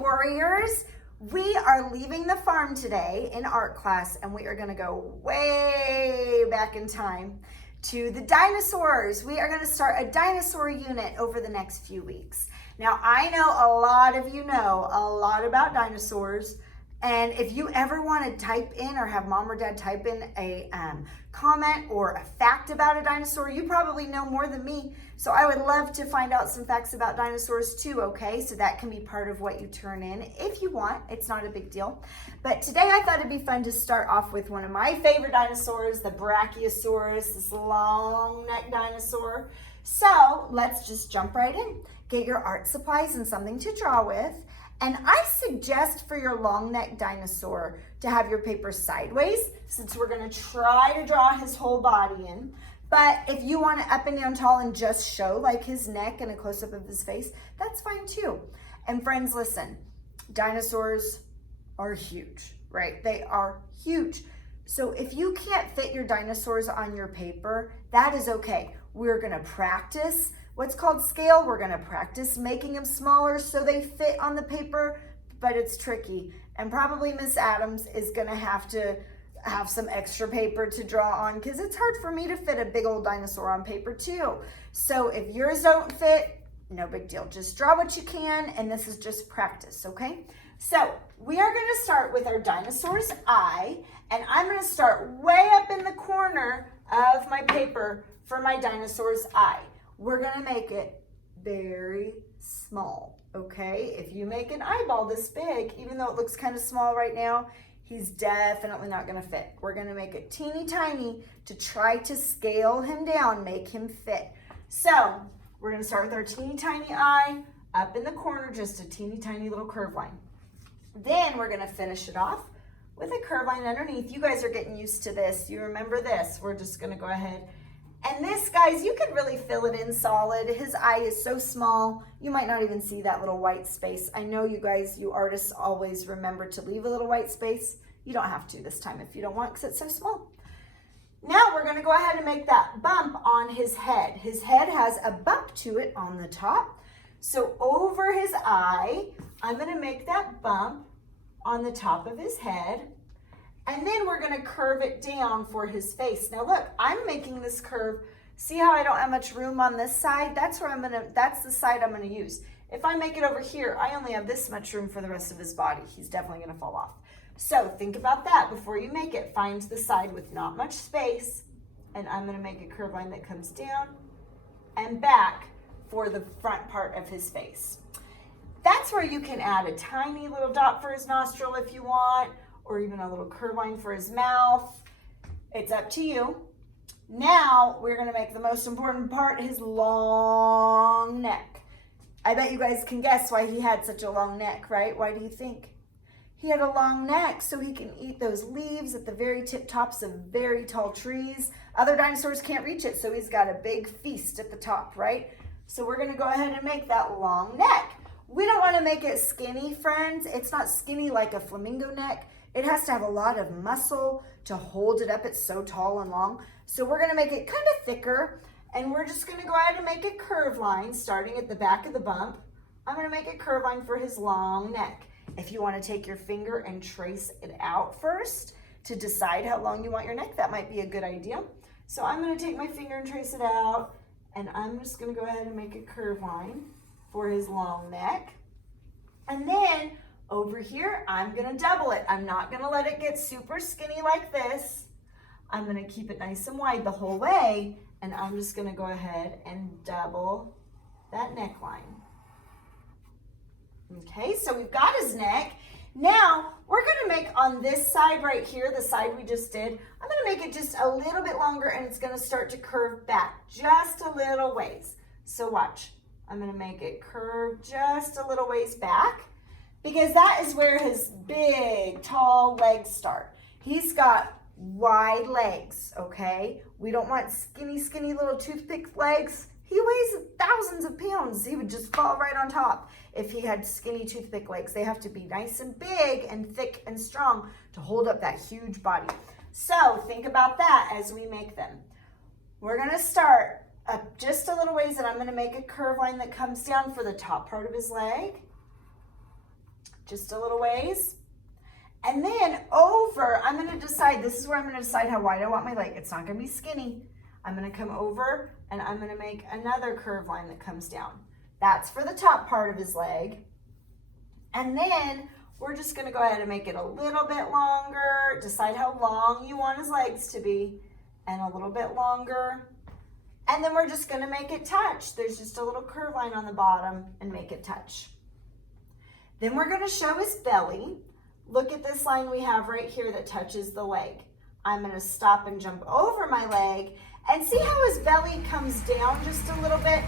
warriors. We are leaving the farm today in art class, and we are going to go way back in time to the dinosaurs. We are going to start a dinosaur unit over the next few weeks. Now, I know a lot of you know a lot about dinosaurs, and if you ever want to type in or have mom or dad type in a comment or a fact about a dinosaur, you probably know more than me. So I would love to find out some facts about dinosaurs too, okay? So that can be part of what you turn in if you want. It's not a big deal. But today I thought it'd be fun to start off with one of my favorite dinosaurs, the Brachiosaurus, this long neck dinosaur. So let's just jump right in. Get your art supplies and something to draw with. And I suggest for your long neck dinosaur to have your paper sideways, since we're gonna try to draw his whole body in. But if you want it up and down tall and just show like his neck and a close-up of his face, that's fine too. And friends, listen, dinosaurs are huge, right? They are huge. So if you can't fit your dinosaurs on your paper, that is okay. We're gonna practice what's called scale. We're gonna practice making them smaller so they fit on the paper, but it's tricky. And probably Miss Adams is gonna have to have some extra paper to draw on because it's hard for me to fit a big old dinosaur on paper too. So if yours don't fit, no big deal. Just draw what you can, and this is just practice, okay? So we are gonna start with our dinosaur's eye, and I'm gonna start way up in the corner of my paper for my dinosaur's eye. We're gonna make it very small, okay? If you make an eyeball this big, even though it looks kind of small right now, he's definitely not gonna fit. We're gonna make it teeny tiny to try to scale him down, make him fit. So we're gonna start with our teeny tiny eye, up in the corner, just a teeny tiny little curve line. Then we're gonna finish it off with a curve line underneath. You guys are getting used to this. You remember this. We're just gonna go ahead. And this, guys, you can really fill it in solid. His eye is so small, you might not even see that little white space. I know you guys, you artists always remember to leave a little white space. You don't have to this time if you don't want, because it's so small. Now we're gonna go ahead and make that bump on his head. His head has a bump to it on the top. So over his eye, I'm gonna make that bump on the top of his head. And then we're gonna curve it down for his face. Now look, I'm making this curve. See how I don't have much room on this side? That's the side I'm gonna use. If I make it over here, I only have this much room for the rest of his body. He's definitely gonna fall off. So think about that before you make it. Find the side with not much space, and I'm gonna make a curve line that comes down and back for the front part of his face. That's where you can add a tiny little dot for his nostril if you want, or even a little curve line for his mouth. It's up to you. Now we're gonna make the most important part, his long neck. I bet you guys can guess why he had such a long neck, right? Why do you think? He had a long neck so he can eat those leaves at the very tip tops of very tall trees. Other dinosaurs can't reach it, so he's got a big feast at the top, right? So we're gonna go ahead and make that long neck. We don't wanna make it skinny, friends. It's not skinny like a flamingo neck. It has to have a lot of muscle to hold it up. It's so tall and long. So we're gonna make it kind of thicker, and we're just gonna go ahead and make a curve line starting at the back of the bump. I'm gonna make a curve line for his long neck. If you wanna take your finger and trace it out first to decide how long you want your neck, that might be a good idea. So I'm gonna take my finger and trace it out, and I'm just gonna go ahead and make a curve line for his long neck. And then over here, I'm gonna double it. I'm not gonna let it get super skinny like this. I'm gonna keep it nice and wide the whole way, and I'm just gonna go ahead and double that neckline. Okay, so we've got his neck. Now, we're gonna make on this side right here, the side we just did, I'm gonna make it just a little bit longer, and it's gonna start to curve back just a little ways. So watch, I'm gonna make it curve just a little ways back, because that is where his big, tall legs start. He's got wide legs, okay? We don't want skinny, skinny little toothpick legs. He weighs thousands of pounds. He would just fall right on top if he had skinny toothpick legs. They have to be nice and big and thick and strong to hold up that huge body. So think about that as we make them. We're gonna start up just a little ways, and I'm gonna make a curve line that comes down for the top part of his leg. just a little ways. And then over, I'm gonna decide, this is where I'm gonna decide how wide I want my leg. It's not gonna be skinny. I'm gonna come over and I'm gonna make another curved line that comes down. That's for the top part of his leg. And then we're just gonna go ahead and make it a little bit longer, decide how long you want his legs to be, and a little bit longer. And then we're just gonna make it touch. There's just a little curve line on the bottom and make it touch. Then we're gonna show his belly. Look at this line we have right here that touches the leg. I'm gonna stop and jump over my leg and see how his belly comes down just a little bit.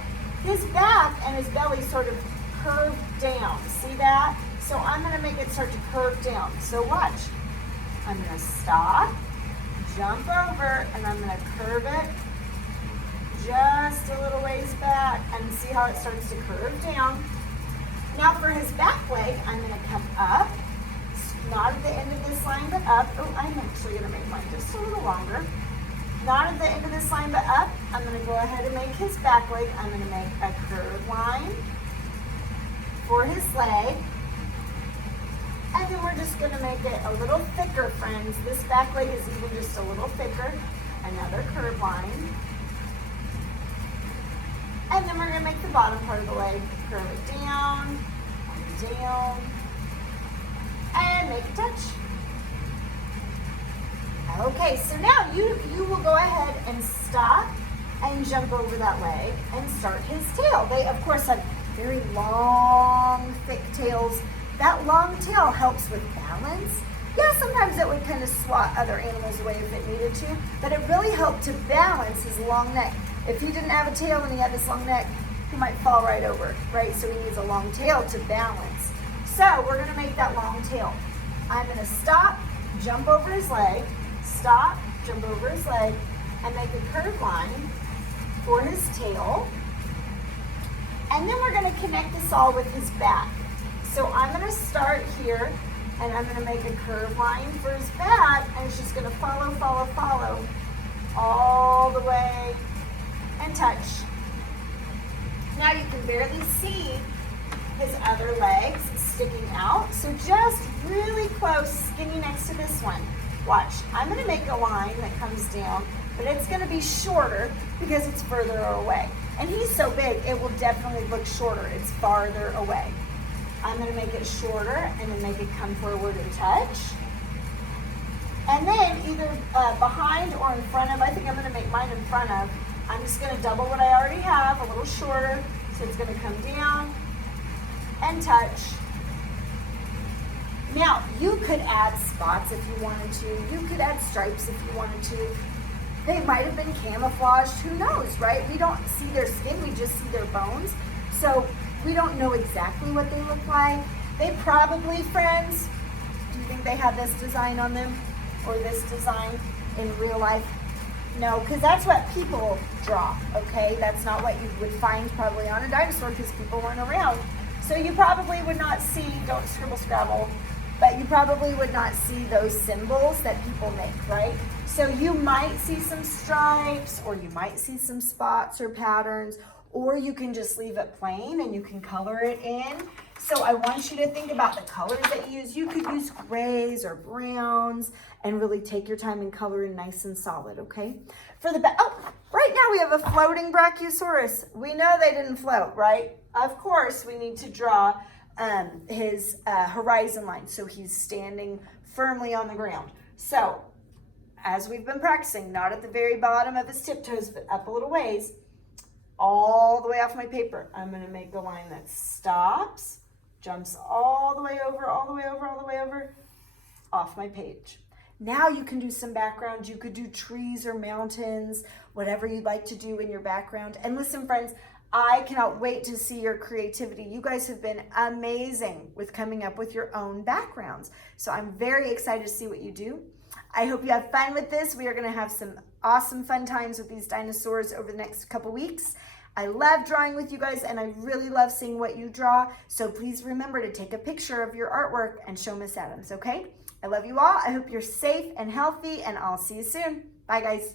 His back and his belly sort of curve down, see that? So I'm gonna make it start to curve down. So watch, I'm gonna stop, jump over, and I'm gonna curve it just a little ways back and see how it starts to curve down. Now for his back leg, I'm gonna come up, not at the end of this line, but up. Oh, I'm actually gonna make mine just a little longer. Not at the end of this line, but up. I'm gonna go ahead and make his back leg. I'm gonna make a curved line for his leg. And then we're just gonna make it a little thicker, friends. This back leg is even just a little thicker. Another curved line. And then we're gonna make the bottom part of the leg, curve it down, and make it touch. Okay, so now you will go ahead and stop and jump over that leg and start his tail. They, of course, have very long, thick tails. That long tail helps with balance. Yeah, sometimes it would kind of swat other animals away if it needed to, but it really helped to balance his long neck. If he didn't have a tail and he had this long neck, he might fall right over, right? So he needs a long tail to balance. So we're gonna make that long tail. I'm gonna stop, jump over his leg, stop, jump over his leg, and make a curved line for his tail. And then we're gonna connect this all with his back. So I'm gonna start here, and I'm gonna make a curved line for his back, and it's just gonna follow all the way and touch. Now you can barely see his other legs sticking out. So just really close, skinny next to this one. Watch, I'm gonna make a line that comes down, but it's gonna be shorter because it's further away. And he's so big, it will definitely look shorter. It's farther away. I'm gonna make it shorter and then make it come forward and touch. And then either behind or in front of, I think I'm gonna make mine in front of. I'm just gonna double what I already have, a little shorter. So it's gonna come down and touch. Now, you could add spots if you wanted to. You could add stripes if you wanted to. They might have been camouflaged, who knows, right? We don't see their skin, we just see their bones. So we don't know exactly what they look like. They probably, friends, do you think they had this design on them or this design in real life? No, because that's what people draw, okay? That's not what you would find probably on a dinosaur because people weren't around. So you probably would not see, don't scribble scrabble, but you probably would not see those symbols that people make, right? So you might see some stripes, or you might see some spots or patterns, or you can just leave it plain and you can color it in. So I want you to think about the colors that you use. You could use grays or browns and really take your time and color in nice and solid, okay? For the back, oh, right now we have a floating Brachiosaurus. We know they didn't float, right? Of course, we need to draw his horizon line so he's standing firmly on the ground. So, as we've been practicing, not at the very bottom of his tiptoes, but up a little ways, all the way off my paper, I'm gonna make a line that stops, jumps all the way over, off my page. Now you can do some background. You could do trees or mountains, whatever you'd like to do in your background. And listen, friends, I cannot wait to see your creativity. You guys have been amazing with coming up with your own backgrounds. So I'm very excited to see what you do. I hope you have fun with this. We are gonna have some awesome fun times with these dinosaurs over the next couple weeks. I love drawing with you guys, and I really love seeing what you draw. So please remember to take a picture of your artwork and show Miss Adams, okay? I love you all. I hope you're safe and healthy, and I'll see you soon. Bye, guys.